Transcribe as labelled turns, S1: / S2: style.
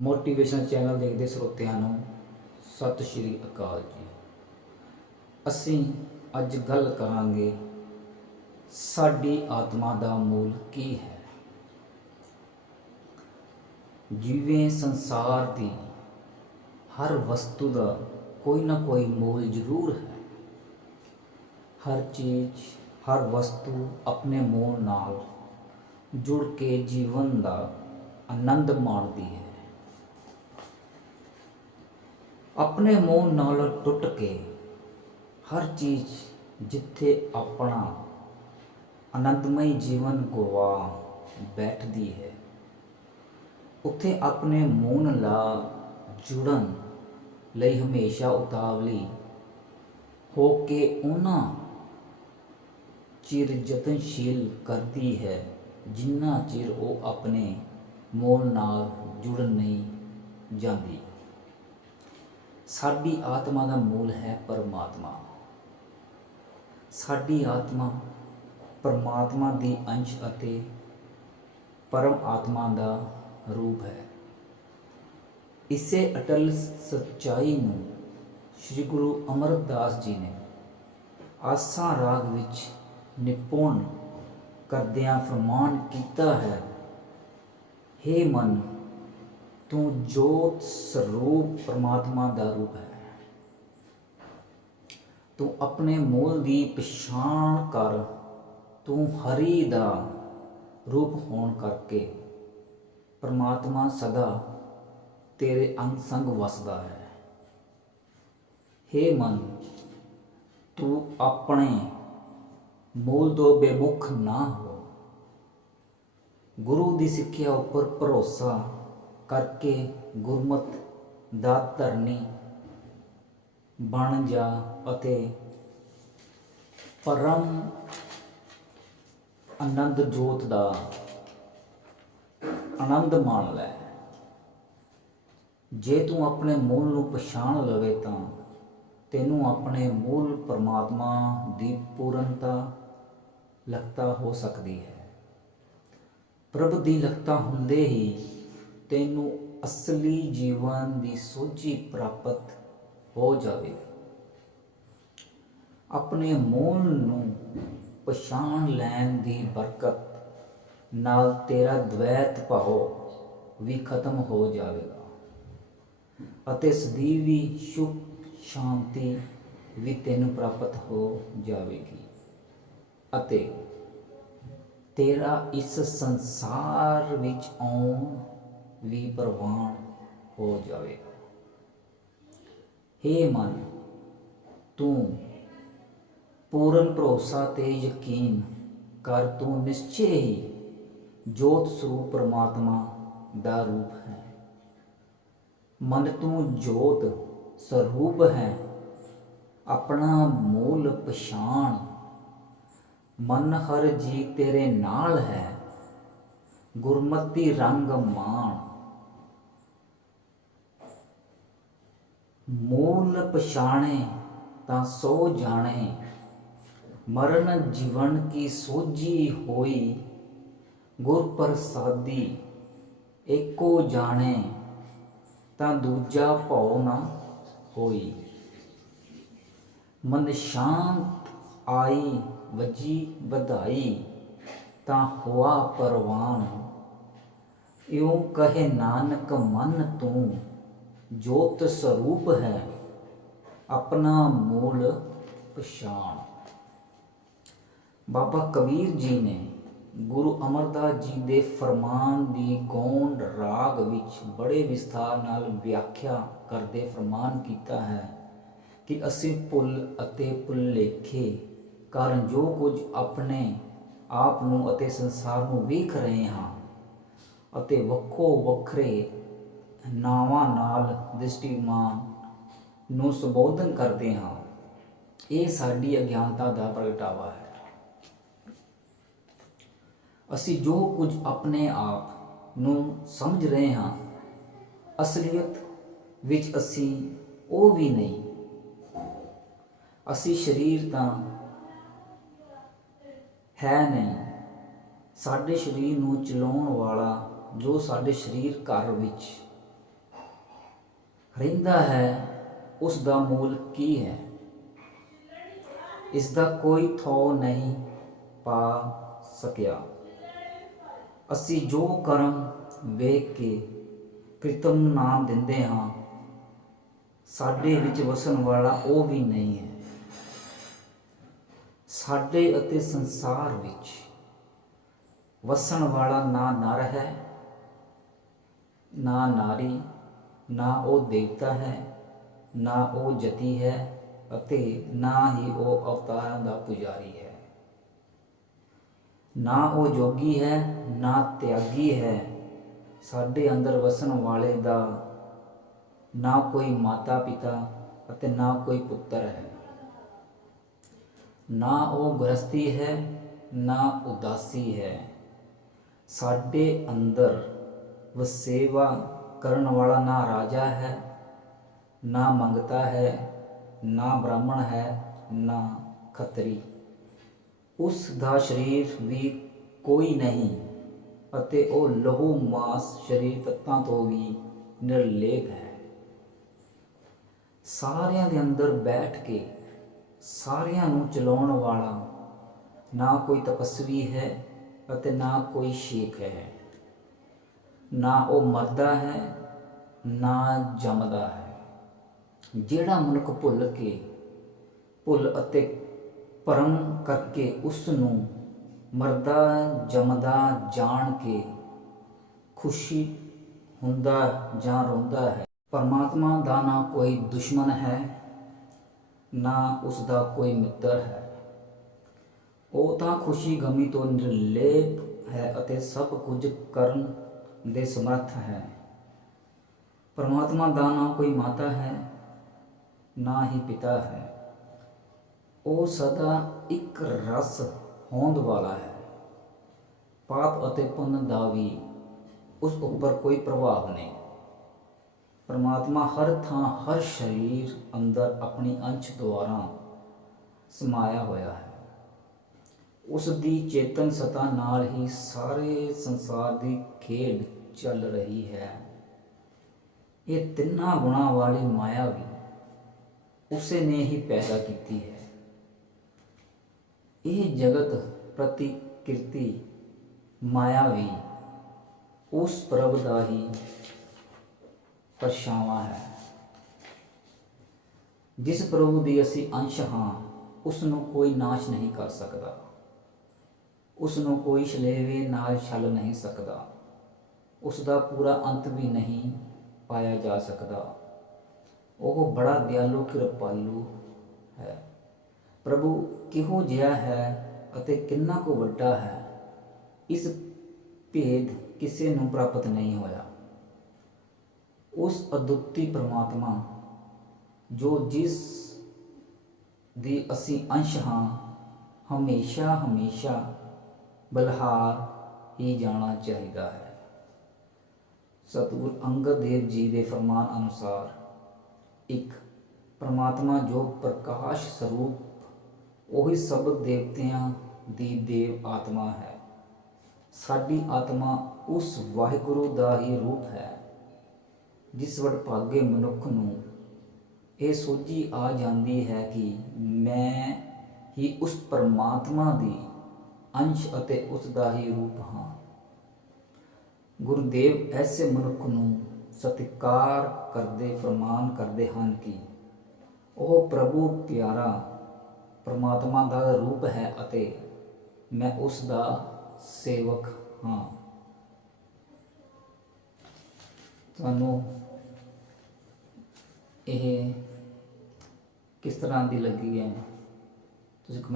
S1: Motivation channel ਦੇਖਦੇ ਸਰੋਤਿਆਂ ਨੂੰ। ਸਤਿ ਸ਼੍ਰੀ ਅਕਾਲ ਜੀ। ਅਸੀਂ ਅੱਜ ਗੱਲ ਕਰਾਂਗੇ, ਸਾਡੀ ਆਤਮਾ ਦਾ ਮੂਲ ਕੀ ਹੈ? ਜਿਵੇਂ ਸੰਸਾਰ ਦੀ ਹਰ ਵਸਤੂ ਦਾ ਕੋਈ ਨਾ ਕੋਈ ਮੂਲ ਜ਼ਰੂਰ ਹੈ। ਹਰ ਚੀਜ਼, ਹਰ ਵਸਤੂ ਆਪਣੇ ਮੂਲ ਨਾਲ ਜੁੜ ਕੇ ਜੀਵਨ ਦਾ ਆਨੰਦ ਮਾਣਦੀ ਹੈ। ਆਪਣੇ ਮੋਹ ਨਾਲ ਟੁੱਟ ਕੇ ਹਰ ਚੀਜ਼ ਜਿੱਥੇ ਆਪਣਾ ਆਨੰਦਮਈ ਜੀਵਨ ਗਵਾ ਬੈਠਦੀ ਹੈ, ਉੱਥੇ ਆਪਣੇ ਮੂਲ ਨਾਲ ਜੁੜਨ ਲਈ ਹਮੇਸ਼ਾ ਉਤਾਵਲੀ ਹੋ ਕੇ ਉਹਨਾਂ ਚਿਰ ਯਤਨਸ਼ੀਲ ਕਰਦੀ ਹੈ ਜਿੰਨਾ ਚਿਰ ਉਹ ਆਪਣੇ ਮੂਲ ਨਾਲ ਜੁੜ ਨਹੀਂ ਜਾਂਦੀ। ਸਾਡੀ ਆਤਮਾ ਦਾ ਮੂਲ ਹੈ ਪਰਮਾਤਮਾ। ਸਾਡੀ ਆਤਮਾ ਪਰਮਾਤਮਾ ਦੀ ਅੰਸ਼ ਅਤੇ ਪਰਮ ਆਤਮਾ ਦਾ ਰੂਪ ਹੈ। ਇਸੇ ਅਟਲ ਸੱਚਾਈ ਨੂੰ ਸ੍ਰੀ ਗੁਰੂ ਅਮਰਦਾਸ ਜੀ ਨੇ ਆਸਾ ਰਾਗ ਵਿੱਚ ਨਿਪੁੰਨ ਕਰਦਿਆਂ ਫਰਮਾਨ ਕੀਤਾ ਹੈ हे ਮਨ ਤੂੰ ਜੋਤ ਸਰੂਪ ਪਰਮਾਤਮਾ ਦਾ ਰੂਪ ਹੈ। ਤੂੰ ਆਪਣੇ ਮੂਲ ਦੀ ਪਛਾਣ ਕਰ। ਤੂੰ ਹਰੀ ਦਾ ਰੂਪ ਹੋਣ ਕਰਕੇ ਪਰਮਾਤਮਾ ਸਦਾ ਤੇਰੇ ਅੰਗ ਸੰਗ ਵਸਦਾ ਹੈ। हे ਮਨ, ਤੂੰ ਆਪਣੇ ਮੂਲ ਤੋਂ ਬੇਮੁਖ ਨਾ ਹੋ। ਗੁਰੂ ਦੀ ਸਿੱਖਿਆ ਉੱਪਰ ਭਰੋਸਾ ਕਰਕੇ ਗੁਰਮਤ ਦਾ ਧਰਨੀ ਬਣ ਜਾ ਅਤੇ ਪਰਮ ਆਨੰਦ ਜੋਤ ਦਾ ਆਨੰਦ ਮਾਣ ਲੈ। ਜੇ ਤੂੰ ਆਪਣੇ ਮੂਲ ਨੂੰ ਪਛਾਣ ਲਵੇ ਤਾਂ ਤੈਨੂੰ ਆਪਣੇ ਮੂਲ ਪਰਮਾਤਮਾ ਦੀ ਪੂਰਨਤਾ ਲਗਤਾ ਹੋ ਸਕਦੀ ਹੈ। ਪ੍ਰਭ ਦੀ ਲਗਤਾ ਹੁੰਦੇ ਹੀ ਤੈਨੂੰ ਅਸਲੀ ਜੀਵਨ ਦੀ ਸੋਝੀ ਪ੍ਰਾਪਤ ਹੋ ਜਾਵੇਗੀ। ਆਪਣੇ ਮੂਲ ਨੂੰ ਪਛਾਣ ਲੈਣ ਦੀ ਬਰਕਤ ਨਾਲ ਤੇਰਾ ਦ્વੈਤ ਭਾਵ ਵੀ ਖਤਮ ਹੋ ਜਾਵੇਗਾ ਅਤੇ ਸਦੀਵੀ ਸੁਖ ਸ਼ਾਂਤੀ ਵੀ ਤੈਨੂੰ ਪ੍ਰਾਪਤ ਹੋ ਜਾਵੇਗੀ ਅਤੇ ਤੇਰਾ ਇਸ ਸੰਸਾਰ ਵਿੱਚ ਆਉਣ ਵੀ ਪ੍ਰਵਾਨ ਹੋ ਜਾਵੇਗਾ हे ਮਨ, ਤੂੰ ਪੂਰਨ ਭਰੋਸਾ ਤੇ ਯਕੀਨ ਕਰ, ਤੂੰ ਨਿਸ਼ਚੈ ਹੀ ਜੋਤ ਸਰੂਪ ਪਰਮਾਤਮਾ ਦਾ ਰੂਪ ਹੈ। ਮਨ, ਤੂੰ ਜੋਤ ਸਰੂਪ ਹੈ। ਆਪਣਾ ਮੂਲ ਪਛਾਣ ਮਨ ਹਰ ਜੀ ਤੇਰੇ ਨਾਲ ਹੈ। ਗੁਰਮਤੀ ਰੰਗ ਮਾਣ ਮੂਲ ਪਛਾਣੇ ਤਾਂ ਸੋ ਜਾਣੇ। ਮਰਨ ਜੀਵਨ ਕੀ ਸੋਝੀ ਹੋਈ। ਗੁਰ ਪ੍ਰਸਾਦੀ ਏਕੋ ਜਾਣੇ ਤਾਂ ਦੂਜਾ ਭਉ ਨਾ ਹੋਈ। ਮਨ ਸ਼ਾਂਤ ਆਈ, ਵਜੀ, ਵਧਾਈ ਤਾਂ ਹੋਆ ਪਰਵਾਨ। ਇਉਂ ਕਹੇ ਨਾਨਕ, ਮਨ ਤੂੰ ਜੋਤ ਸਰੂਪ ਹੈ, ਆਪਣਾ ਮੂਲ ਪਛਾਣ। ਬਾਬਾ ਕਬੀਰ ਜੀ ਨੇ ਗੁਰੂ ਅਮਰਦਾਸ ਜੀ ਦੇ ਫਰਮਾਨ ਦੀ ਗੌਂਡ ਰਾਗ ਵਿੱਚ ਬੜੇ ਵਿਸਥਾਰ ਨਾਲ ਵਿਆਖਿਆ ਕਰਦੇ ਫਰਮਾਨ ਕੀਤਾ ਹੈ ਕਿ ਅਸੀਂ ਭੁੱਲ ਅਤੇ ਭੁਲੇਖੇ ਕਾਰਨ ਜੋ ਕੁਝ ਆਪਣੇ ਆਪ ਨੂੰ ਅਤੇ ਸੰਸਾਰ ਨੂੰ ਵੇਖ ਰਹੇ ਹਾਂ ਅਤੇ ਵੱਖੋ ਵੱਖਰੇ ਨਾਵਾਂ ਨਾਲ ਦ੍ਰਿਸ਼ਟੀਮਾਨ ਨੂੰ ਸੰਬੋਧਨ ਕਰਦੇ ਹਾਂ। ਇਹ ਸਾਡੀ ਅਗਿਆਨਤਾ ਦਾ ਪ੍ਰਗਟਾਵਾ ਹੈ। ਅਸੀਂ ਜੋ ਕੁਝ ਆਪਣੇ ਆਪ ਨੂੰ ਸਮਝ ਰਹੇ ਹਾਂ, ਅਸਲੀਅਤ ਵਿੱਚ ਅਸੀਂ ਉਹ ਵੀ ਨਹੀਂ। ਅਸੀਂ ਸਰੀਰ ਤਾਂ ਹੈ ਨਹੀਂ। ਸਾਡੇ ਸਰੀਰ ਨੂੰ ਚਲਾਉਣ ਵਾਲਾ ਜੋ ਸਾਡੇ ਸਰੀਰ ਘਰ ਵਿੱਚ ਰਹਿੰਦਾ ਹੈ ਉਸ ਦਾ ਮੂਲ ਕੀ ਹੈ? ਇਸ ਦਾ ਕੋਈ ਥੋ ਨਹੀਂ ਪਾ ਸਕਿਆ। ਅਸੀਂ ਜੋ ਕਰਮ ਵੇਖ ਕੇ ਕ੍ਰਿਤਮ ਨਾਮ ਦਿੰਦੇ ਹਾਂ, ਸਾਡੇ ਵਿੱਚ ਵਸਣ ਵਾਲਾ ਉਹ ਵੀ ਨਹੀਂ ਹੈ। ਸਾਡੇ ਅਤੇ ਸੰਸਾਰ ਵਿੱਚ ਵਸਣ ਵਾਲਾ ਨਾ ਨਰ ਹੈ, ਨਾ ਨਾਰੀ ਨਾ ਉਹ ਦੇਵਤਾ ਹੈ, ਨਾ ਉਹ ਜਤੀ ਹੈ ਅਤੇ ਨਾ ਹੀ ਉਹ ਅਵਤਾਰਾਂ ਦਾ ਪੁਜਾਰੀ ਹੈ। ਨਾ ਉਹ ਜੋਗੀ ਹੈ, ਨਾ ਤਿਆਗੀ ਹੈ। ਸਾਡੇ ਅੰਦਰ ਵਸਣ ਵਾਲੇ ਦਾ ਨਾ ਕੋਈ ਮਾਤਾ ਪਿਤਾ ਅਤੇ ਨਾ ਕੋਈ ਪੁੱਤਰ ਹੈ। ਨਾ ਉਹ ਗ੍ਰਸਤੀ ਹੈ, ਨਾ ਉਦਾਸੀ ਹੈ। ਸਾਡੇ ਅੰਦਰ ਵਸੇਵਾ ਕਰਨ ਵਾਲਾ ਨਾ ਰਾਜਾ ਹੈ, ਨਾ ਮੰਗਤਾ ਹੈ, ਨਾ ਬ੍ਰਾਹਮਣ ਹੈ, ਨਾ ਖੱਤਰੀ। ਉਸ ਦਾ ਸਰੀਰ ਵੀ ਕੋਈ ਨਹੀਂ ਅਤੇ ਉਹ ਲਹੂ ਮਾਸ ਸਰੀਰ ਤੱਤਾਂ ਤੋਂ ਵੀ ਨਿਰਲੇਪ ਹੈ। ਸਾਰਿਆਂ ਦੇ ਅੰਦਰ ਬੈਠ ਕੇ ਸਾਰਿਆਂ ਨੂੰ ਚਲਾਉਣ ਵਾਲਾ ਨਾ ਕੋਈ ਤਪਸਵੀ ਹੈ ਅਤੇ ਨਾ ਕੋਈ ਸ਼ੇਖ ਹੈ। ਨਾ ਉਹ ਮਰਦਾ ਹੈ, ਨਾ ਜੰਮਦਾ ਹੈ। ਜਿਹੜਾ ਮਨੁੱਖ ਭੁੱਲ ਕੇ, ਭੁੱਲ ਅਤੇ ਭਰਮ ਕਰਕੇ ਉਸ ਨੂੰ ਮਰਦਾ, ਜੰਮਦਾ, ਜਾਣ ਕੇ ਖੁਸ਼ੀ ਹੁੰਦਾ ਜਾਂ ਰੋਂਦਾ ਹੈ, ਪਰਮਾਤਮਾ ਦਾ ਨਾ ਕੋਈ ਦੁਸ਼ਮਣ ਹੈ, ਨਾ ਉਸ ਦਾ ਕੋਈ ਮਿੱਤਰ ਹੈ। ਉਹ ਤਾਂ ਖੁਸ਼ੀ ਗਮੀ ਤੋਂ ਨਿਰਲੇਪ ਹੈ ਅਤੇ ਸਭ ਕੁਝ ਕਰਨ ਦੇ ਸਮਰੱਥ ਹੈ। ਪਰਮਾਤਮਾ ਦਾ ਨਾ ਕੋਈ ਮਾਤਾ ਹੈ, ਨਾ ਹੀ ਪਿਤਾ ਹੈ। ਉਹ ਸਦਾ ਇੱਕ ਰਸ ਹੋਂਦ ਵਾਲਾ ਹੈ। ਪਾਪ ਅਤੇ ਪੁੰਨ ਦਾ ਵੀ ਉਸ ਉੱਪਰ ਕੋਈ ਪ੍ਰਭਾਵ ਨਹੀਂ। ਪਰਮਾਤਮਾ ਹਰ ਥਾਂ, ਹਰ ਸਰੀਰ ਅੰਦਰ ਆਪਣੀ ਅੰਸ਼ ਦੁਆਰਾ ਸਮਾਇਆ ਹੋਇਆ ਹੈ। ਉਸ ਦੀ ਚੇਤਨ ਸਤਾ ਨਾਲ ਹੀ ਸਾਰੇ ਸੰਸਾਰ ਦੀ ਖੇਡ ਚੱਲ ਰਹੀ ਹੈ। ਇਹ ਤਿੰਨਾਂ ਗੁਣਾਂ ਵਾਲੀ ਮਾਇਆ ਵੀ ਉਸੇ ਨੇ ਹੀ ਪੈਦਾ ਕੀਤੀ ਹੈ। ਇਹ ਜਗਤ ਪ੍ਰਤੀ ਕਿਰਤੀ ਮਾਇਆ ਵੀ ਉਸ ਪ੍ਰਭ ਦਾ ਹੀ ਪਰਛਾਵਾਂ ਹੈ। ਜਿਸ ਪ੍ਰਭੂ ਦੀ ਅਸੀਂ ਅੰਸ਼ ਹਾਂ ਉਸ ਨੂੰ ਕੋਈ ਨਾਸ਼ ਨਹੀਂ ਕਰ ਸਕਦਾ। ਉਸ ਨੂੰ ਕੋਈ ਸ਼ਲੇਵੇ ਨਾਲ ਛਲ ਨਹੀਂ ਸਕਦਾ। ਉਸ ਦਾ ਪੂਰਾ ਅੰਤ ਵੀ ਨਹੀਂ ਪਾਇਆ ਜਾ ਸਕਦਾ। ਉਹ ਬੜਾ ਦਿਆਲੂ, ਕਿਰਪਾਲੂ ਹੈ। ਪ੍ਰਭੂ, ਕਿਹੋ ਜਿਹਾ ਹੈ ਅਤੇ ਕਿੰਨਾ ਕੁ ਵੱਡਾ ਹੈ? ਇਸ ਭੇਦ ਕਿਸੇ ਨੂੰ ਪ੍ਰਾਪਤ ਨਹੀਂ ਹੋਇਆ। ਉਸ ਅਦੁੱਤੀ ਪ੍ਰਮਾਤਮਾ, ਜੋ ਜਿਸ ਦੀ ਅਸੀਂ ਅੰਸ਼ ਹਾਂ ਹਮੇਸ਼ਾ ਹਮੇਸ਼ਾ ਬਲਹਾਰ ਹੀ ਜਾਣਾ ਚਾਹੀਦਾ ਹੈ। ਸਤਿਗੁਰ ਅੰਗਦ ਦੇਵ ਜੀ ਦੇ ਫਰਮਾਨ ਅਨੁਸਾਰ, ਇੱਕ ਪ੍ਰਮਾਤਮਾ ਜੋ ਪ੍ਰਕਾਸ਼ ਸਰੂਪ, ਉਹੀ ਸਭ ਦੇਵਤਿਆਂ ਦੀ ਦੇਵ ਆਤਮਾ ਹੈ। ਸਾਡੀ ਆਤਮਾ ਉਸ ਵਾਹਿਗੁਰੂ ਦਾ ਹੀ ਰੂਪ ਹੈ, ਜਿਸ ਵਡਭਾਗੇ ਮਨੁੱਖ ਨੂੰ ਇਹ ਸੋਝੀ ਆ ਜਾਂਦੀ ਹੈ ਕਿ ਮੈਂ ਹੀ ਉਸ ਪਰਮਾਤਮਾ ਦੀ ਅੰਸ਼ ਅਤੇ ਉਸ ਦਾ ਹੀ ਰੂਪ ਹਾਂ। ਗੁਰਦੇਵ ਐਸੇ ਮਨੁੱਖ ਨੂੰ ਸਤਿਕਾਰ ਕਰਦੇ, ਫਰਮਾਨ ਕਰਦੇ ਹਨ ਕਿ ਉਹ ਪ੍ਰਭੂ ਪਿਆਰਾ ਪਰਮਾਤਮਾ ਦਾ ਰੂਪ ਹੈ ਅਤੇ ਮੈਂ ਉਸ ਦਾ ਸੇਵਕ ਹਾਂ। ਤੁਹਾਨੂੰ ਇਹ ਕਿਸ ਤਰ੍ਹਾਂ ਦੀ ਲੱਗੀ ਹੈ? ਤੁਸੀਂ ਕਮੈਂਟ